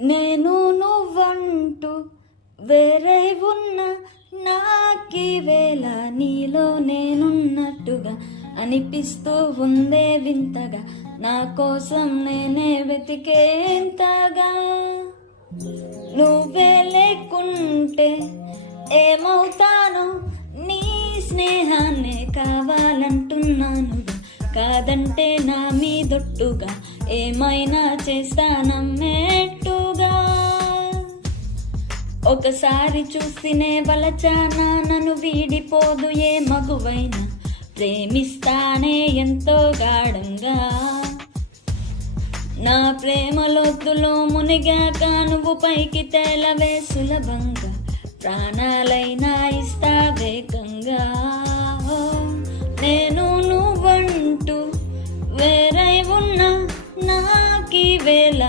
నేను నువ్వంటూ వేరై ఉన్న నాకీవేళ నీలో నేనున్నట్టుగా అనిపిస్తూ ఉందే వింతగా, నా కోసం నేనే వెతికేంతగా. నువ్వే లేకుంటే ఏమవుతానో, నీ స్నేహాన్నే కావాలంటున్నానుగా. కాదంటే నా మీదొట్టుగా ఏమైనా చేస్తానమ్మేట్టుగా. ఒకసారి చూసినే వలచానా, నన్ను వీడిపోదు ఏ మగువైనా. ప్రేమిస్తానే ఎంతో గాఢంగా, నా ప్రేమ లోతులో మునిగాక నువ్వు పైకి తేలవే సులభంగా. ప్రాణాలైనా ఇస్తా వేగంగా. నేను నువ్వంటూ వేరై ఉన్నా నాకీవేళ